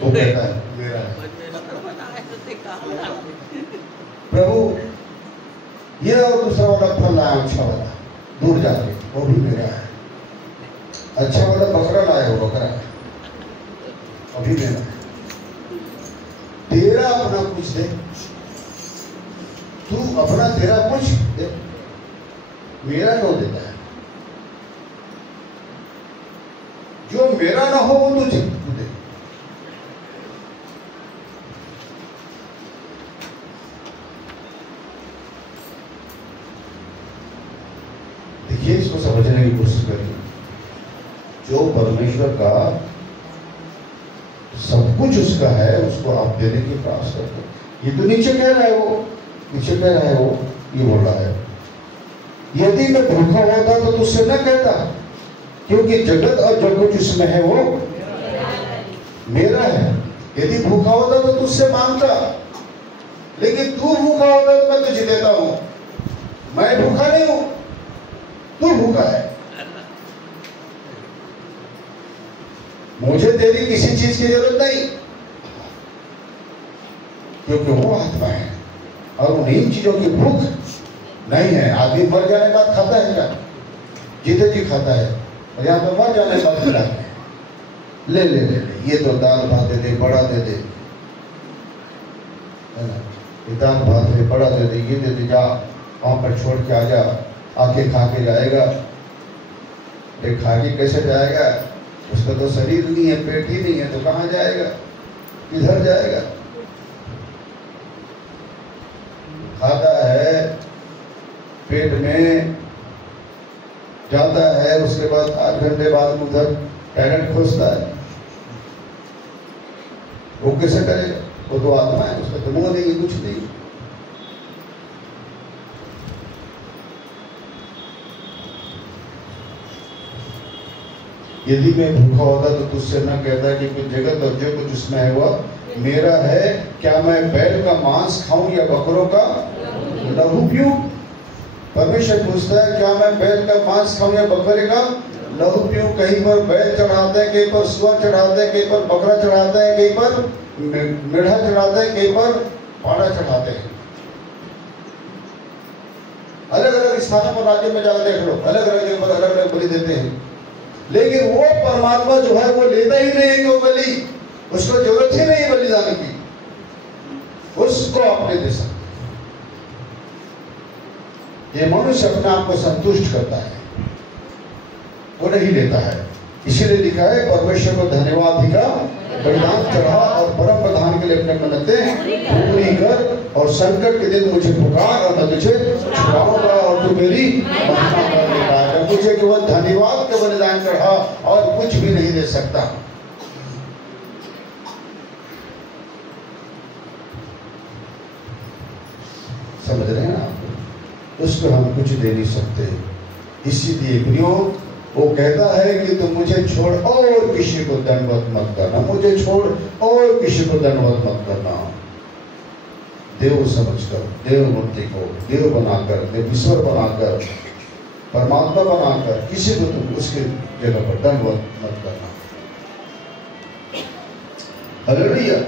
वो कहता है मेरा है। प्रभु ये और दूसरा वाला फल लाया, अच्छा वाला, दूर जाके, वो भी मेरा है। अच्छा वाला बकरा लाया, वो बकरा है, अभी मेरा है। तेरा अपना कुछ दे, तू अपना तेरा कुछ दे, मेरा क्यों देता है? जो मेरा ना हो वो तुझे दे। देखिए, इसको समझने की कोशिश करिए। जो परमेश्वर का सब कुछ उसका है, उसको आप देने की प्रयास करते हैं। ये तो नीचे कह रहा है, वो नीचे कह रहा है, वो ये बोल रहा है, यदि मैं भूखा होता तो तुझसे न कहता, क्योंकि जगत और जो कुछ उसमें है वो मेरा है। यदि भूखा होता तो तुझसे मांगता, लेकिन तू भूखा होता तो मैं तुझे देता हूं। मैं भूखा नहीं हूं, तू भूखा है। मुझे तेरी किसी चीज की जरूरत नहीं, क्योंकि वो आत्मा है और उन्हीं चीजों की भूख नहीं है। आदमी मर जाने के बाद खाता है क्या? जीते जी खाता है, और यहाँ पे मर जाने के बाद खिलाते हैं। ले ले ले ले, ये तो दाल भात दे दे, बड़ा दे दे, है ना? ये दाल भात दे, बड़ा दे दे, ये दे दे, जा वहां पर छोड़ के आ जा, आके खा के जाएगा। देख खा के कैसे जाएगा? उसका तो शरीर नहीं है, पेट ही नहीं है, तो कहाँ जाएगा? किधर जाएगा? खाता है, पेट में जाता है, उसके बाद 8 घंटे बाद उधर टॉयलेट खोजता है। वो कैसे करेगा? वो तो आत्मा है, उसका तो मुंह नहीं, कुछ नहीं। यदि मैं भूखा होता तो तुझसे न कहता कि कुछ जगत और जो कुछ उसमें है वह मेरा है। क्या मैं बैल का मांस खाऊं या बकरों का लहू पीऊं? परमेश्वर पूछता है क्या मैं बैल का मांस खाऊं या बकरे का लहू पीऊं? कहीं पर बैल चढ़ाते हैं, कहीं पर सुअर चढ़ाते हैं, कहीं पर बकरा चढ़ाते हैं, कहीं पर मेढ़ा चढ़ाते हैं, कहीं पर पाड़ा चढ़ाते हैं। अलग अलग स्थानों पर राज्य में जाकर देख लो, अलग अलग जगह पर अलग अलग बलि देते हैं। लेकिन वो परमात्मा जो है वो लेता ही नहीं है वो बलि, उसको जरूरत ही नहीं बलिदान की, उसको आपने दे सकते। ये मनुष्य अपने आप को संतुष्ट करता है, वो नहीं लेता है। इसीलिए लिखा है परमेश्वर को धन्यवाद का बलिदान चढ़ा और परम प्रधान के लिए अपने मन्नतें पूरी कर, और संकट के दिन मुझे पुकार और मैं तुझे छुड़ाऊंगा और तू मेरी महिमा करेगा। मुझे केवल धन्यवाद का बलिदान चढ़ा और कुछ भी नहीं दे सकता। समझ रहे हैं आप? उसको हम कुछ दे नहीं सकते। इसीलिए प्रियो वो कहता है कि तुम मुझे छोड़ और किसी को दंडवत मत करना, मुझे छोड़ और किसी को दंडवत मत करना। देव समझकर, देव मूर्ति को देव बनाकर, देवीश्वर बनाकर, परमात्मा बनाकर किसी को तुम उसके जगह पर दंडवत मत करना। हालेलुया।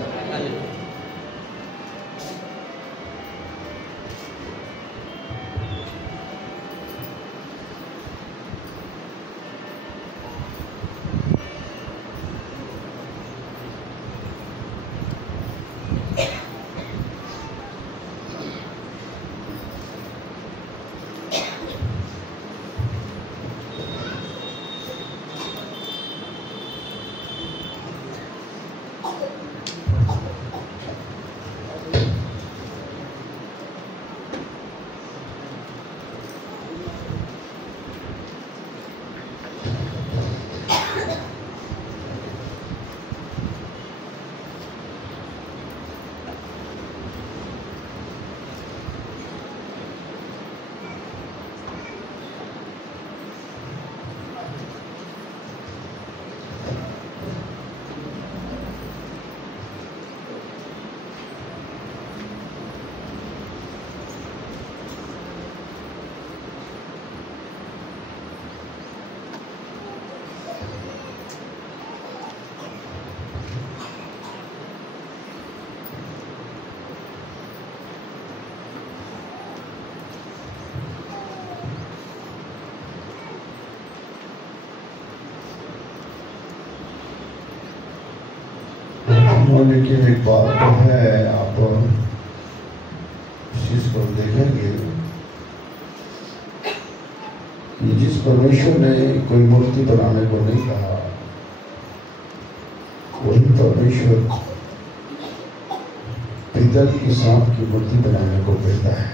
लेकिन एक बात तो है, आप इस चीज को देखेंगे कि जिस परमेश्वर ने कोई मूर्ति बनाने को नहीं कहा, वही परमेश्वर पीतल की सांप की मूर्ति बनाने को कहता है।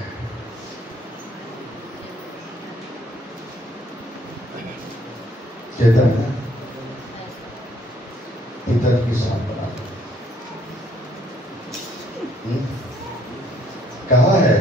कहता है ना, पीतल की सांप बना कहा है।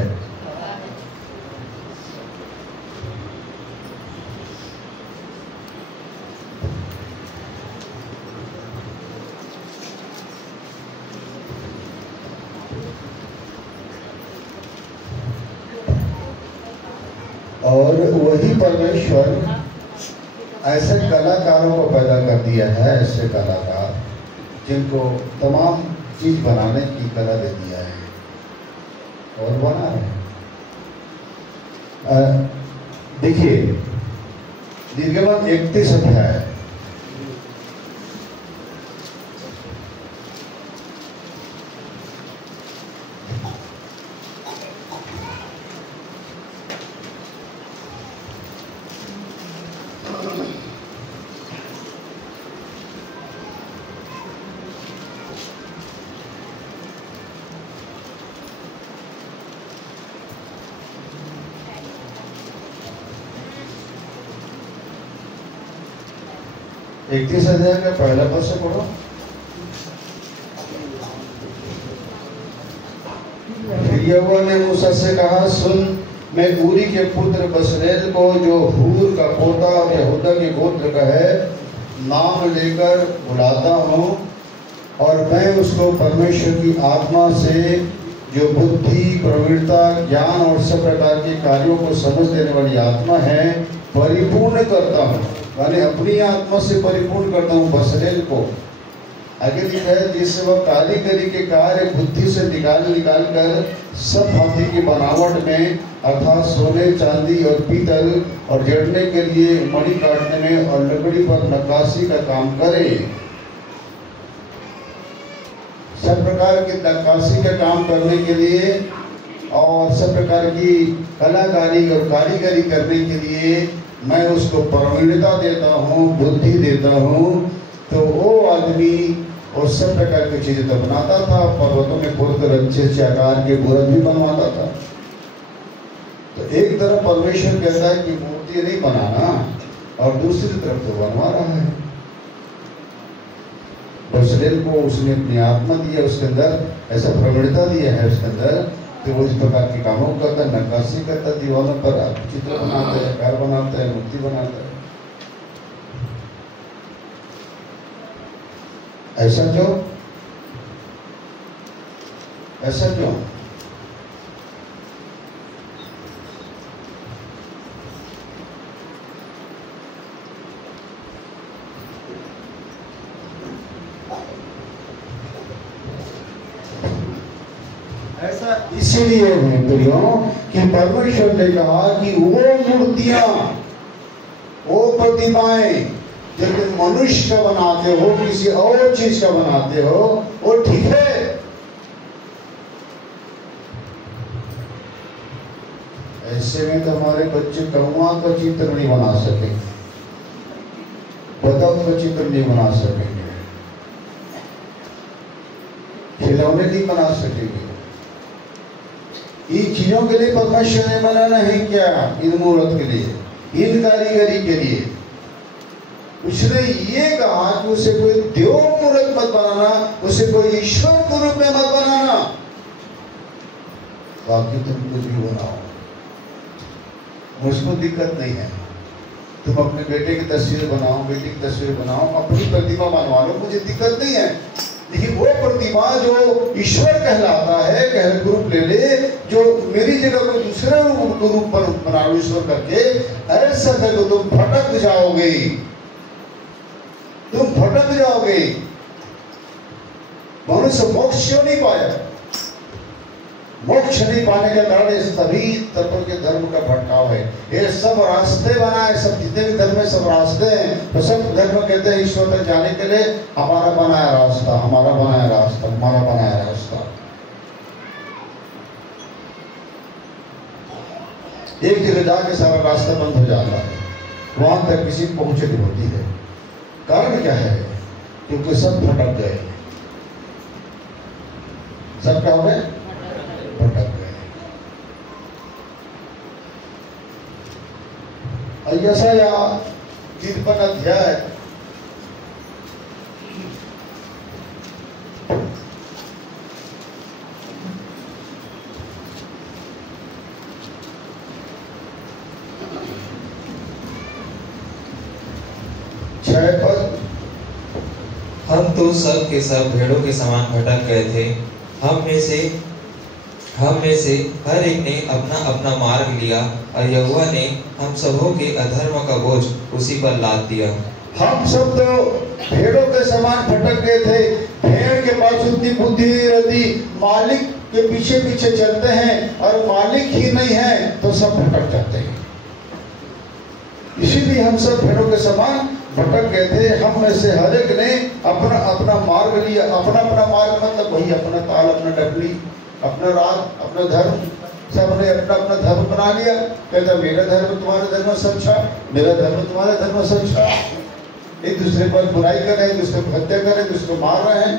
और वही परमेश्वर ऐसे कलाकारों को पैदा कर दिया है, ऐसे कलाकार जिनको तमाम चीज बनाने की कला दे दिया है और बना रहे हैं। देखिए निर्गमन 31 अध्याय, इकतीस अध्याय का पहला पद से पढ़ो। फिर यहोवा ने मूसा से कहा, सुन, मैं ऊरी के पुत्र बसलेल को, जो हूर का पोता और यहूदा के गोत्र का है, नाम लेकर बुलाता हूँ और मैं उसको परमेश्वर की आत्मा से जो बुद्धि, प्रवीणता, ज्ञान और सब प्रकार के कार्यों को समझ देने वाली आत्मा है परिपूर्ण करता हूँ। मैंने अपनी आत्मा से परिपूर्ण करता हूँ बसलेल को। आगे लिखा है जिससे वह कारीगरी के कार्य बुद्धि से निकाल कर सब भांति की बनावट में अर्थात सोने, चांदी और पीतल और जड़ने के लिए मणि काटने में और लकड़ी पर नक्काशी का काम करे। सब प्रकार की नक्काशी का काम करने के लिए और सब प्रकार की कलाकारी और कारीगरी करने के लिए मैं उसको प्रवीणता देता हूँ, बुद्धि देता हूँ। तो वो आदमी और सब प्रकार की चीजें तो बनाता था, पर्वतों में खोदकर अच्छे अच्छे आकार के बुरज भी बनवाता था। तो एक तरफ परमेश्वर कहता है कि मूर्ति नहीं बनाना और दूसरी तरफ तो बनवा रहा है। बसलेल को उसने अपनी आत्मा दिया, उसके अंदर ऐसा प्रवीणता दिया है उसके अंदर, तो वो इस प्रकार के कामों करता है, नक्काशी करता है, दीवारों पर चित्र बनाता है, आकार बनाता है, मूर्ति बनाता है। ऐसा क्यों? ऐसा क्यों? ऐसा इसीलिए है प्रियों कि परमेश्वर ने कहा कि वो मूर्तियां, वो प्रतिमाएं जो तुम मनुष्य का बनाते हो, किसी और चीज का बनाते हो, वो ठीक है। ऐसे में तो हमारे बच्चे कौवा का चित्र नहीं बना सकेंगे, बतख का चित्र नहीं बना सकेंगे, खिलौने नहीं बना सकेंगे। इन चीजों के लिए परमेश्वर ने बनाना है क्या? इन मूर्त के लिए, इन कारीगरी के लिए। उसने ये कहा कि उसे कोई देव मूर्त मत बनाना, उसे कोई ईश्वर के रूप में मत बनाना, बाकी तुम कुछ भी बनाओ, मुझको दिक्कत नहीं है। तुम अपने बेटे की तस्वीर बनाओ, बेटी की तस्वीर बनाओ, अपनी प्रतिमा बनवा लो, मुझे दिक्कत नहीं है। लेकिन वो प्रतिमा जो ईश्वर कहलाता है, कह रूप ले ले, जो मेरी जगह कोई दूसरे रूप पर बना लो ईश्वर करके, ऐसा करो तुम भटक जाओगे, तुम भटक जाओगे। मनुष्य मोक्ष क्यों नहीं पाया? मोक्ष नहीं पाने का कारण ये सभी तरह के धर्म का भटकाव है। ये सब रास्ते बनाए, सब जितने भी धर्म है सब रास्ते हैं। तो सब धर्म कहते हैं ईश्वर तक जाने के लिए हमारा बनाया रास्ता, हमारा बनाया रास्ता, हमारा बनाया रास्ता। एक जगह जाके सारा रास्ता बंद हो जाता है, वहां तक किसी पहुंचे नहीं होती है। कारण क्या है? क्योंकि सब भटक गए। सब क्या हो गए? भटक गए। यशाया 53 अध्याय 6 पद। हम तो सब के सब भेड़ों के समान भटक गए थे, हम में से हर एक ने अपना अपना मार्ग लिया और यहोवा ने हम सबों के अधर्म का बोझ उसी पर लाद दिया। हम सब तो भेड़ों के समान भटक गए थे। भेड़ के पास उतनी बुद्धि नहीं रहती, मालिक के पीछे पीछे चलते हैं और मालिक ही नहीं है तो सब भटक जाते हैं। इसीलिए हम सब भेड़ों के समान भटक गए थे। हम में से हर एक ने अपना अपना मार्ग लिया। अपना अपना मार्ग मतलब वही अपना ताल, अपना डबली, अपना राग, अपना धर्म। सबने अपना अपना धर्म बना लिया। कहता मेरा धर्म तुम्हारा धर्म से अच्छा, मेरा धर्म तुम्हारा धर्म से अच्छा। एक दूसरे पर बुराई कर रहे हैं, दूसरे को हत्या कर रहे हैं, दूसरे को मार रहे हैं।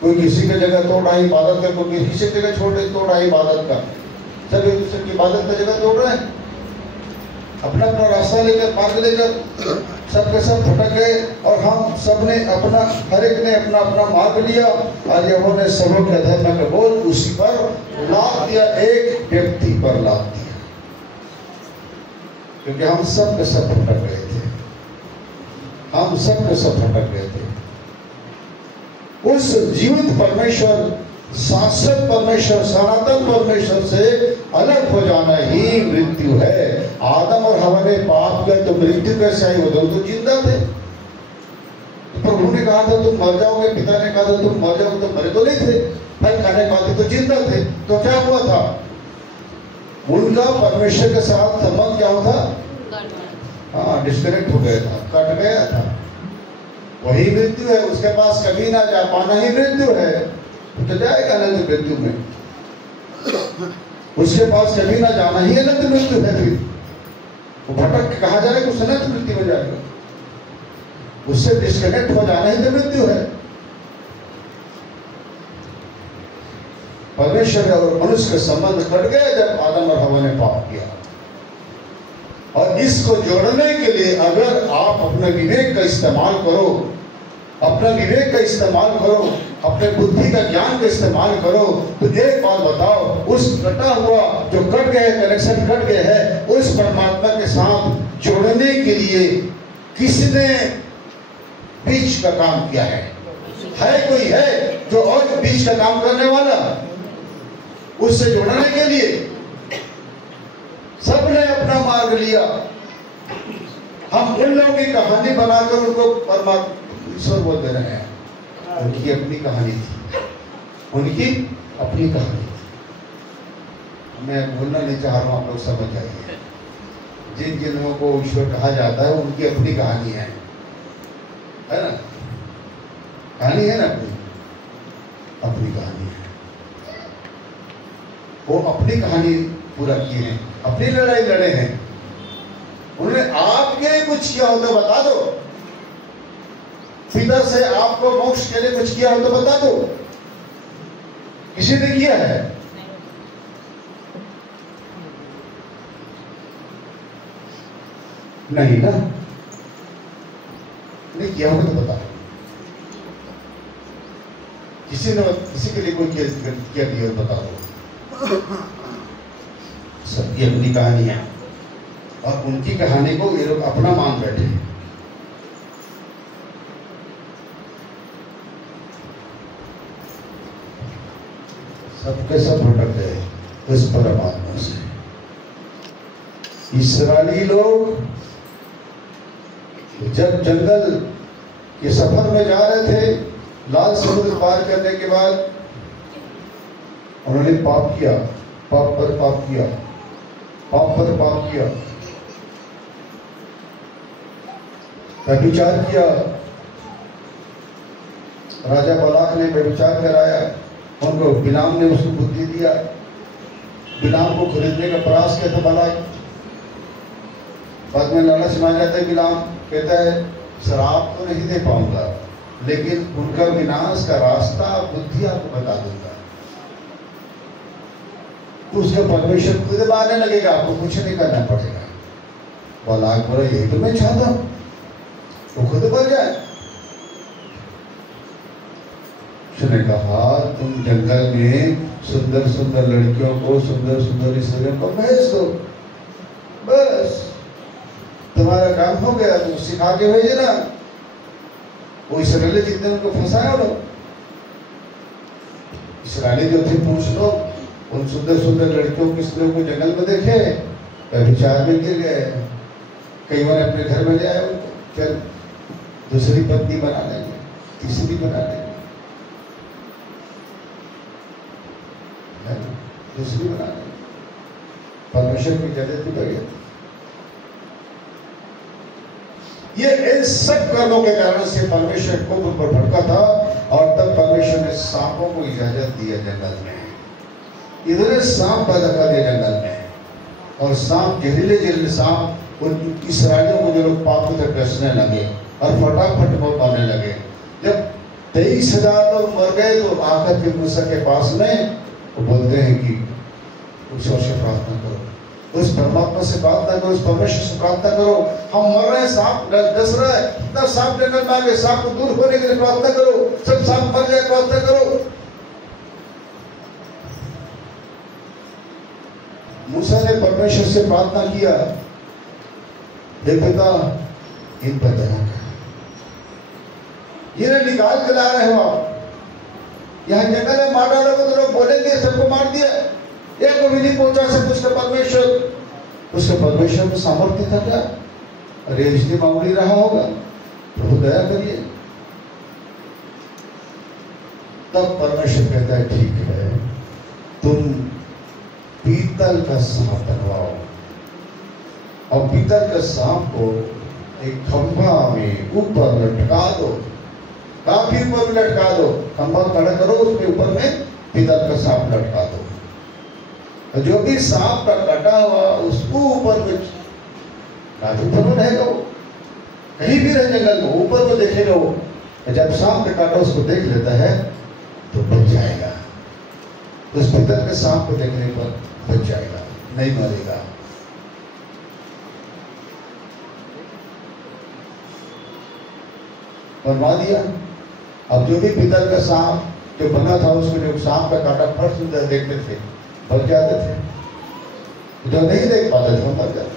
कोई किसी की जगह तोड़ रहा है इबादत का, कोई किसी की जगह तोड़ रहा है इबादत का। सब एक दूसरे की इबादत का जगह तोड़ रहे हैं, अपना अपना रास्ता लेकर, मार्ग लेकर सब के सब भटक गए। और हम सब ने अपना, हर एक ने अपना अपना मार्ग लिया और यहोवा ने सबों के अधर्म का बोझ उसी पर लाद दिया, एक व्यक्ति पर लाद दिया। क्योंकि हम सब के सब भटक गए थे, हम सब के सब भटक गए थे। उस जीवित परमेश्वर, शाश्वत परमेश्वर, सनातन परमेश्वर से अलग हो जाना ही मृत्यु है। आदम और हवा ने पाप किया तो मृत्यु कैसे आई? वो दोनों तो जिंदा थे। प्रभु ने कहा था तुम मर जाओगे, पिता ने कहा था तुम मर जाओगे, तो मरे तो नहीं थे, फल खाने के बाद तो जिंदा थे। तो क्या हुआ था? उनका परमेश्वर के साथ संबंध क्या हुआ था? हाँ, डिस्कनेक्ट हो गया था, कट गया था। वही मृत्यु है, उसके पास कभी ना जा पाना ही मृत्यु है। तो जाएगा अनंत मृत्यु में, उसके पास कभी ना जाना ही अनंत मृत्यु है। फिर वो भटक के कहा जाएगा, उस अनंत मृत्यु में जाएगा। उससे डिस्कनेक्ट हो जाना ही तो मृत्यु है। परमेश्वर और मनुष्य का संबंध कट गया जब आदम और हवा ने पाप किया। और इसको जोड़ने के लिए अगर आप अपने विवेक का इस्तेमाल करो, अपना विवेक का इस्तेमाल करो, अपने बुद्धि का ज्ञान का इस्तेमाल करो, तो एक बात बताओ, उस कटा हुआ जो कट गया कनेक्शन कट गया है, उस परमात्मा के साथ जोड़ने के लिए किसने बीच का काम किया है? कोई है जो और बीच का काम करने वाला? उससे जोड़ने के लिए सबने अपना मार्ग लिया। हम उन लोगों की कहानी बनाकर उनको परमात्मा ईश्वर बोल दे रहे हैं। उनकी अपनी कहानी थी, उनकी अपनी कहानी थी। मैं बोलना नहीं चाह रहा हूं, आप लोग समझ जाइए। जिन जिन लोगों को ईश्वर कहा जाता है उनकी अपनी कहानी है ना? कहानी है ना, अपनी कहानी है। वो अपनी कहानी पूरा किए हैं, अपनी लड़ाई लड़े हैं। उन्होंने आपके लिए कुछ किया हो तो बता दो, पिता से आपको मोक्ष के लिए कुछ किया हो तो बता दो। किसी ने किया है? नहीं ना, नहीं किया होगा तो बताओ। किसी ने किसी के लिए कोई किया दिया बता दो। सबकी अपनी कहानी है और उनकी कहानी को ये लोग अपना मान बैठे। सबके सब भटक गए उस परमात्मा से। इस्राएली लोग जब जंगल के सफर में जा रहे थे, लाल समुद्र पार करने के बाद उन्होंने पाप किया, पाप पर पाप किया, पाप पर पाप किया, व्यभिचार किया। राजा बालाक ने व्यभिचार कराया, उनको बिलाम ने उसको बुद्धि दिया। बिलाम को खरीदने का प्रयास किया था बालाक। बाद में लालच मान जाता है बिलाम, कहता है शराब तो नहीं दे पाऊंगा, लेकिन उनका विनाश का रास्ता बुद्धि आपको बता दूंगा। तो उसका परमेश्वर खुद मारने लगेगा, आपको कुछ नहीं करना पड़ेगा। बालाक बोला यही तो मैं चाहता हूं, वो खुद मर जाए। उसने कहा तुम जंगल में सुंदर सुंदर लड़कियों को, सुंदर सुंदर स्त्रियों को भेज दो, बस तुम्हारा काम हो गया। तुम सिखा के भेजे ना, वो इसराइली जितने उनको फंसाया लोग, इसराइली जो थे पुरुष लोग, उन सुंदर सुंदर लड़कियों की स्त्रियों को जंगल में देखे, व्यभिचार में गिर गए। कई बार अपने घर में ले आए उनको, चल दूसरी पत्नी बना लेंगे, तीसरी बना लेंगे, दूसरी बना लेंगे। परमेश्वर की जगह की बगैर ये इन सब कर्मों के कारण से परमेश्वर को ऊपर भटका था। और तब परमेश्वर ने सांपों को इजाजत दिया जंगल में। इधर सांप पैदा कर दिया जंगल में, और सांप जहरीले जहरीले सांप उन इसराइलियों को जो लोग पाप में कसने लगे और फटाफट वो पाने लगे। जब 23,000 लोग मर गए तो आकर के मूसा के पास में वो बोलते हैं कि ईश्वर से प्रार्थना करो, उस परमात्मा से प्रार्थना करो, उस परमेश्वर से प्रार्थना करो। हम मर रहे हैं, सांप डस रहा है, इतना सांप जंगल में आ गए, सांप को दूर होने के लिए प्रार्थना करो, सब सांप मर जाए प्रार्थना करो। मूसा ने परमेश्वर से प्रार्थना किया, हे पिता इन पर दया कर। इन्हें निकाल के ला रहे हो आप, यहाँ जंगल में मार डालोगे तो लोग बोलेंगे सबको मार दिया, एक को भी नहीं पहुंचा सकते उसका परमेश्वर। उसके परमेश्वर में सामर्थ्य था क्या? अरे इसलिए मामूली रहा होगा, प्रभु दया करिए। तब परमेश्वर कहता है ठीक है, तुम पीतल का सांप बनवाओ और पीतल का सांप को एक खंभा में ऊपर लटका दो, काफी ऊपर में लटका दो, खंभा खड़ा करो, उसके ऊपर में पीतल का सांप लटका दो। जो भी सांप का कटा हुआ उसको ऊपर में ऊपर में रहेगा, वो कहीं भी रहे जंगल में ऊपर में देखेगा वो, जब सांप का काटा उसको देख लेता है तो बच जाएगा। तो उस पीतल के सांप को देखने पर बच जाएगा, नहीं मरेगा। बनवा दिया। अब जो भी पीतल का सांप जो बना था उसको जो सांप का काटा फट सुंदर देखते थे बच जाते थे, जो नहीं देख पाते थे मर जाते थे।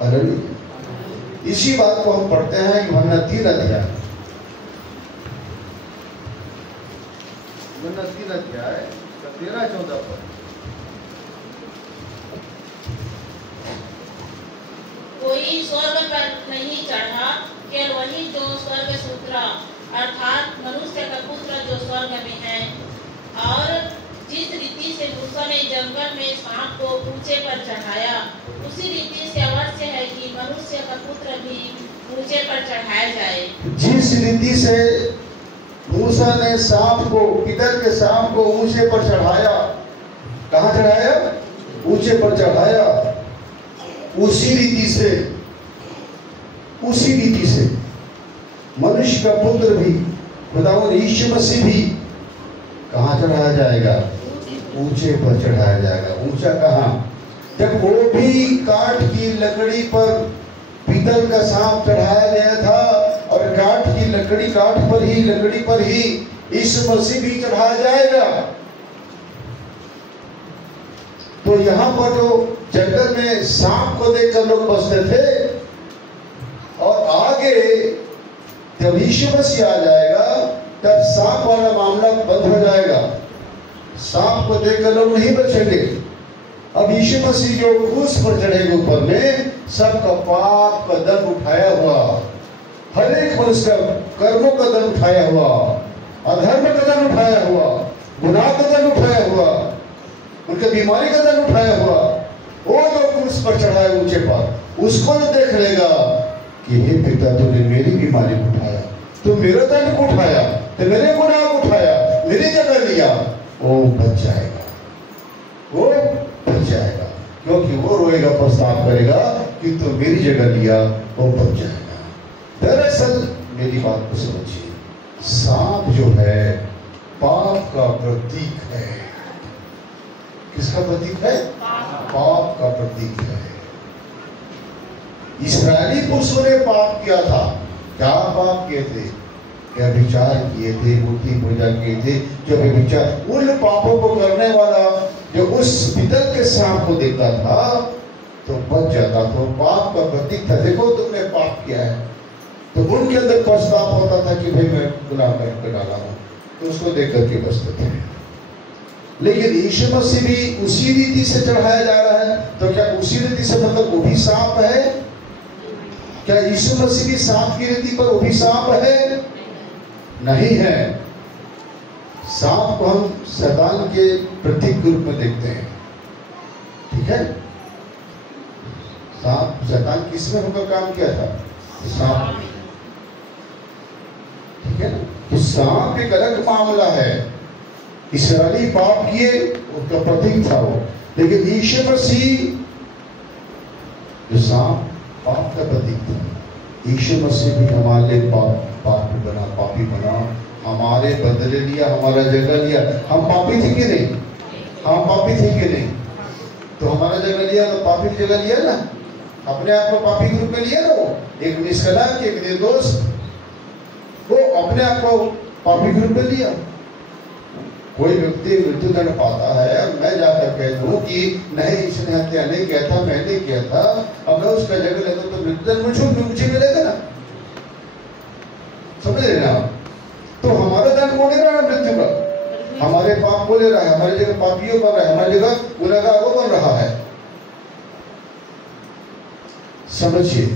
अरे इसी बात को हम पढ़ते हैं यूहन्ना 3 अध्याय, यूहन्ना 3 अध्याय 13-14 पर। कोई स्वर्ग पर नहीं चढ़ा, केवल वही जो स्वर्ग से उतरा, अर्थात मनुष्य का पुत्र जो स्वर्ग में है। और जिस रीति से मूसा ने जंगल में सांप को ऊंचे पर चढ़ाया, उसी रीति से अवश्य है कि मनुष्य का पुत्र भी ऊंचे पर चढ़ाया जाए। जिस रीति से मूसा ने सांप को, पीतल के सांप को ऊंचे पर चढ़ाया, कहाँ चढ़ाया? ऊंचे पर चढ़ाया। उसी रीति से मनुष्य का पुत्र भी, बताओ यीशु मसीह भी कहाँ चढ़ाया जाएगा? ऊंचे पर चढ़ाया जाएगा। ऊंचा कहाँ? जब वो भी काठ की लकड़ी पर पीतल का सांप चढ़ाया गया था और काठ की लकड़ी, लकड़ी पर ही यीशु मसीह भी चढ़ाया जाएगा। तो यहाँ पर जो जंगल में सांप को देखकर लोग बसते थे, और आगे जब यीशु मसीह आ जाएगा तब सांप वाला मामला बंद हो जाएगा। सांप को देखकर लोग नहीं बचेंगे। अब यीशु मसीह जो क्रूस पर चढ़ेगा ऊपर में, सबका पाप का दंड उठाया हुआ, हर एक मनुष्य का कर्मों का दंड उठाया हुआ, अधर्म का दंड उठाया हुआ, गुनाह का दंड उठाया हुआ, उनके बीमारी का दंड उठाया हुआ, वो जो क्रूस पर चढ़ा है ऊंचे पर, उसको जो देख लेगा कि हे पिता तूने मेरी बीमारी को उठाया, तू मेरा दंड को उठाया, तो मेरे गुनाह को उठाया, मेरी जगह लिया, वो बच जाएगा, वो बच जाएगा। क्योंकि वो रोएगा, पछतावा करेगा कि तू मेरी जगह लिया, वो बच जाएगा। दरअसल मेरी बात को समझिए, सांप जो है पाप का प्रतीक है। किसका प्रतीक है? पाप का प्रतीक है। इस्राएली पुरुषों ने पाप किया था। क्या पाप किए थे? क्या विचार किए थे, मूर्ति पूजा किए थे। जो विचार, उन पापों को करने वाला जो उस पीतल के सांप को देखता था तो बच जाता था। पाप का प्रतीक था। देखो तुमने पाप किया है, तो उनके अंदर पछतावा होता था कि भाई मैं गुनाह करके डाला हूं, तो उसको देख करके बचते थे। लेकिन यीशु मसीह भी उसी रीति से चढ़ाया जा रहा है, तो क्या उसी रीति से मतलब वो भी सांप है? क्या यीशु मसीह भी सांप की रीति पर वो भी सांप है? नहीं है। सांप को हम शैतान के प्रतीक रूप में देखते हैं, ठीक है। सांप, शैतान किसमें होकर काम किया था? सांप, ठीक है ना। तो सांप एक अलग मामला है। इस्राएली पाप किए, उसका प्रतीक था वो। लेकिन यीशु मसीह जो सांप पाप का प्रतीक था, यीशु मसीह भी हमारे लिए पापी बना, हमारे बदले लिया, हमारा जगह लिया। हम पापी थे कि नहीं? हम पापी थे कि नहीं? तो हमारा जगह लिया, तो पापी की जगह लिया ना, अपने आप को पापी के रूप में लिया ना। वो एक निष्कलंक, एक निर्दोष, वो अपने आप को पापी के रूप में लिया। कोई व्यक्ति मृत्युदंड पाता है, मैं जाकर कह दूं कि नहीं इसने हत्या नहीं किया था, मैंने किया था, अब मैं उसका जगह लेता तो मृत्युदंड मुझे मिलेगा ना। समझ रहे ना आप? तो हमारा दंड वो ले रहा है मृत्यु का, हमारे पाप को ले रहा है, हमारी जगह पापियों बन रहा है, हमारी जगह गुनहगारों बन रहा है। समझिए